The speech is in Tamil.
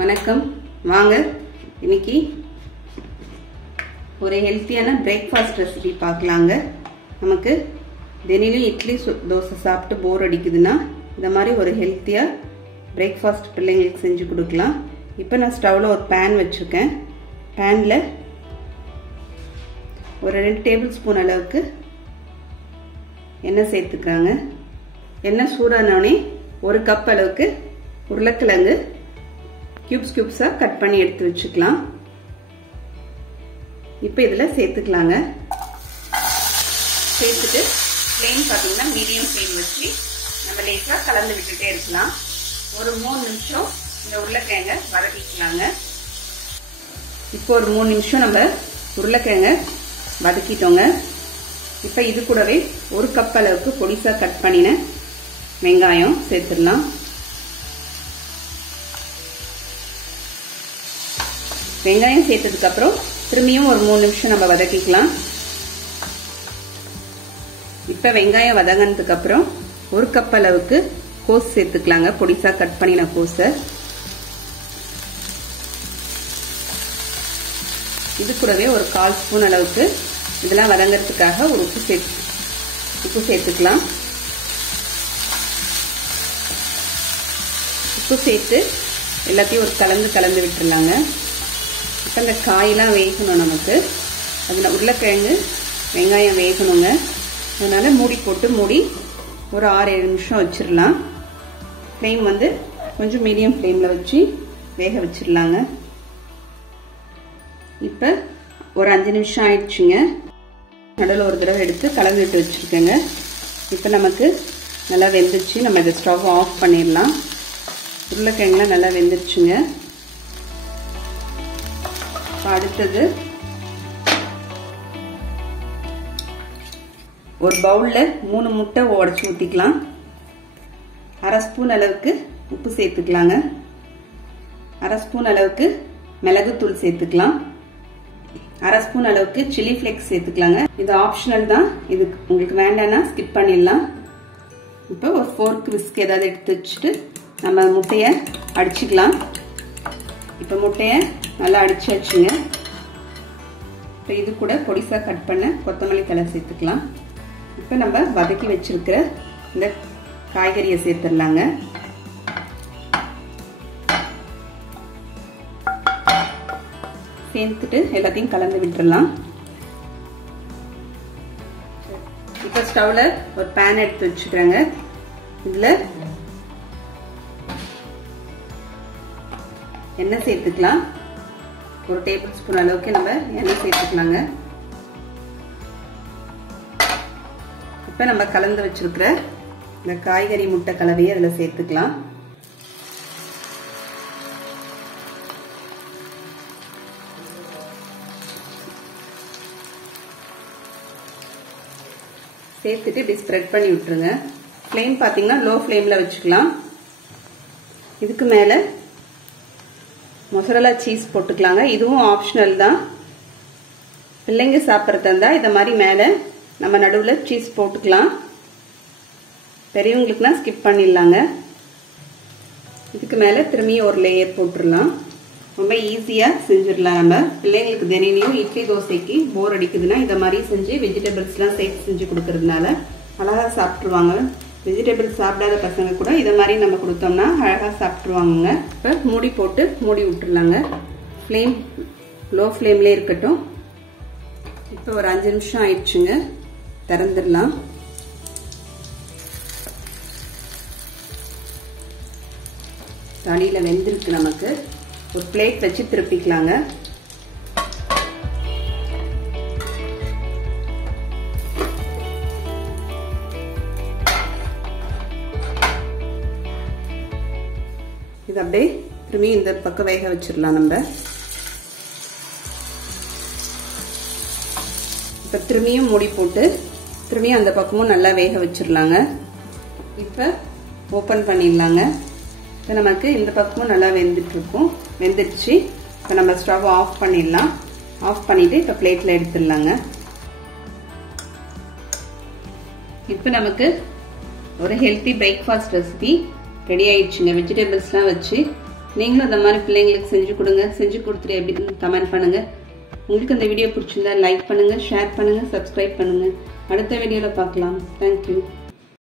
வணக்கம் வாங்க இன்னைக்கு ஒரு ஹெல்த்தியான பிரேக்ஃபாஸ்ட் ரெசிபி பார்க்கலாங்க. நமக்கு தினமும் இட்லி தோசை சாப்பிட்டு போர் அடிக்குதுன்னா இந்த மாதிரி ஒரு ஹெல்த்தியா பிரேக்ஃபாஸ்ட் பிள்ளைங்களுக்கு செஞ்சு கொடுக்கலாம். இப்போ நான் ஸ்டவ்ல ஒரு பேன் வச்சிருக்கேன். பேன்ல ஒரு 2 டேபிள் ஸ்பூன் அளவுக்கு எண்ணெய் சேர்த்துக்கிறாங்க. எண்ணெய் சூடானோடனே 1 கப் அளவுக்கு உருளைக்கிழங்கு கியூப்ஸா கட் பண்ணி எடுத்து வச்சுக்கலாம். இப்போ இதில் சேர்த்துக்கலாங்க. சேர்த்துட்டு ஃப்ளேம் பார்த்தீங்கன்னா மீடியம் ஃப்ளேம் வச்சு நம்ம லேசாக கலந்து விட்டுட்டே இருக்கலாம். ஒரு 3 நிமிஷம் இந்த உருளைக்கிழங்க வதக்கிக்கலாங்க. இப்போ ஒரு 3 நிமிஷம் நம்ம உருளைக்கிழங்க வதக்கிட்டோங்க. இப்போ இது கூடவே 1 கப் அளவுக்கு பொடிசா கட் பண்ணின வெங்காயம் சேர்த்துடலாம். வெங்காயம் சேர்த்ததுக்கு அப்புறம் திரும்பியும் ஒரு 3 நிமிஷம் நம்ம வதக்கிக்கலாம். இப்ப வெங்காயம் வதங்கினதுக்கு அப்புறம் 1 கப் அளவுக்கு கோஸ் சேர்த்துக்கலாங்க. பொடிசா கட் பண்ணின கோஸை இது கூடவே ஒரு 1/4 ஸ்பூன் அளவுக்கு இதெல்லாம் வதங்கிறதுக்காக ஒரு உப்பு சேர்த்துக்கலாம். உப்பு சேர்த்து எல்லாத்தையும் ஒரு கலந்து விட்டுடலாங்க. இப்போ இந்த காயெல்லாம் வேகணும் நமக்கு. அதில் உருளைக்கிழங்கு வெங்காயம் வேகணுங்க. அதனால மூடி ஒரு 6-7 நிமிஷம் வச்சிடலாம். ஃப்ளேம் வந்து கொஞ்சம் மீடியம் ஃப்ளேமில் வச்சு வேக வச்சிடலாங்க. இப்போ ஒரு 5 நிமிஷம் ஆயிடுச்சுங்க. நடுவில் ஒரு தடவை எடுத்து கலந்துட்டு வச்சுருக்கேங்க. இப்போ நமக்கு நல்லா வெந்துச்சு. நம்ம இதை ஸ்டவ் ஆஃப் பண்ணிடலாம். உருளைக்கிழங்குலாம் நல்லா வெந்துருச்சுங்க. அடுத்தது ஒரு பவுல்ல 3 முட்டை உடைச்சு ஊத்திக்கலாம். 1/2 ஸ்பூன் அளவுக்கு உப்பு சேர்த்துக்கலாங்க. 1/2 ஸ்பூன் அளவுக்கு மிளகுத்தூள் சேர்த்துக்கலாம். 1/2 ஸ்பூன் அளவுக்கு சில்லி ஃபிளேக்ஸ் சேர்த்துக்கலாங்க. இது ஆப்ஷனல் தான். இது உங்களுக்கு வேண்டாம்னா ஸ்கிப் பண்ணிடலாம். இப்போ ஒரு ஃபோர்க் விஸ்க் ஏதாவது எடுத்து வச்சுட்டு நம்ம முட்டையை அடிச்சுக்கலாம். இப்போ முட்டையை நல்லா அடிச்சாச்சுங்க. இப்போ இது கூட பொடிசா கட் பண்ண கொத்தமல்லி தழை சேர்த்துக்கலாம். இப்போ நம்ம வதக்கி வச்சிருக்கிற இந்த காய்கறியை சேர்த்துடலாங்க. சேர்த்துட்டு எல்லாத்தையும் கலந்து விட்டுறலாம். இப்போ ஸ்டவ்ல ஒரு பேன் எடுத்து வச்சுக்கிறேங்க. இதுல எண்ணெய் சேர்த்துக்கலாம். ஒரு டேபிள் ஸ்பூன் அளவுக்கு நம்ம எண்ணெய் சேர்த்துக்கலாங்க. இப்போ நம்ம கலந்து வச்சிருக்கிற இந்த காய்கறி முட்டை கலவையை அதில் சேர்த்துக்கலாம். சேர்த்துட்டு இப்படி ஸ்ப்ரெட் பண்ணி விட்டுருங்க. ஃப்ளேம் பார்த்தீங்கன்னா லோ ஃப்ளேமில் வச்சுக்கலாம். இதுக்கு மேலே மொசரல்லா சீஸ் போட்டுக்கலாங்க. இதுவும் ஆப்ஷனல் தான். பிள்ளைங்க சாப்பிட்றதா இருந்தால் இதை மாதிரி மேலே நம்ம நடுவில் சீஸ் போட்டுக்கலாம். பெரியவங்களுக்குனா ஸ்கிப் பண்ணிடலாங்க. இதுக்கு மேலே திரும்பி ஒரு லேயர் போட்டுடலாம். ரொம்ப ஈஸியாக செஞ்சிடலாம். நம்ம பிள்ளைங்களுக்கு தினையும் இட்லி தோசைக்கு போர் அடிக்குதுன்னா இதை மாதிரி செஞ்சு வெஜிடபிள்ஸ்லாம் சேர்த்து செஞ்சு கொடுக்கறதுனால அழகாக சாப்பிட்ருவாங்க. வெஜிடபிள்ஸ் சாப்பிடாத பசங்க கூட இதை மாதிரி நம்ம கொடுத்தோம்னா அழகாக சாப்பிட்ருவாங்க. இப்போ மூடி விட்டுடலாங்க. ஃப்ளேம் லோ ஃப்ளேம்லேயே இருக்கட்டும். இப்போ ஒரு 5 நிமிஷம் ஆயிடுச்சுங்க. திறந்துடலாம். தண்ணியில் வெந்திருக்கு. நமக்கு ஒரு பிளேட் வச்சு திருப்பிக்கலாங்க. இது அப்படியே திரும்பி இந்த பக்கம் வேக வச்சிடலாம். நம்ம இப்ப திரும்பியும் மூடி போட்டு திரும்பியும் அந்த பக்கமும் நல்லா வேக வச்சிடலாங்க. இப்ப ஓபன் பண்ணிடலாங்க. இப்போ நமக்கு இந்த பக்கமும் நல்லா வெந்துடுச்சு. இப்போ நம்ம ஸ்டவ் ஆஃப் பண்ணிடலாம். ஆஃப் பண்ணிட்டு இப்போ பிளேட்ல எடுத்துடலாங்க. இப்போ நமக்கு ஒரு ஹெல்த்தி பிரேக்ஃபாஸ்ட் ரெசிபி ரெடி ஆயிடுச்சுங்க. வெஜிடபிள்ஸ்லாம் வச்சு நீங்களும் அந்த மாதிரி பிள்ளைங்களுக்கு செஞ்சு கொடுங்க. செஞ்சு கொடுத்துட்டு எப்படின்னு கமெண்ட் பண்ணுங்க. உங்களுக்கு இந்த வீடியோ பிடிச்சிருந்தா லைக் பண்ணுங்க, ஷேர் பண்ணுங்க, சப்ஸ்கிரைப் பண்ணுங்க. அடுத்த வீடியோல பார்க்கலாம். தேங்க்யூ.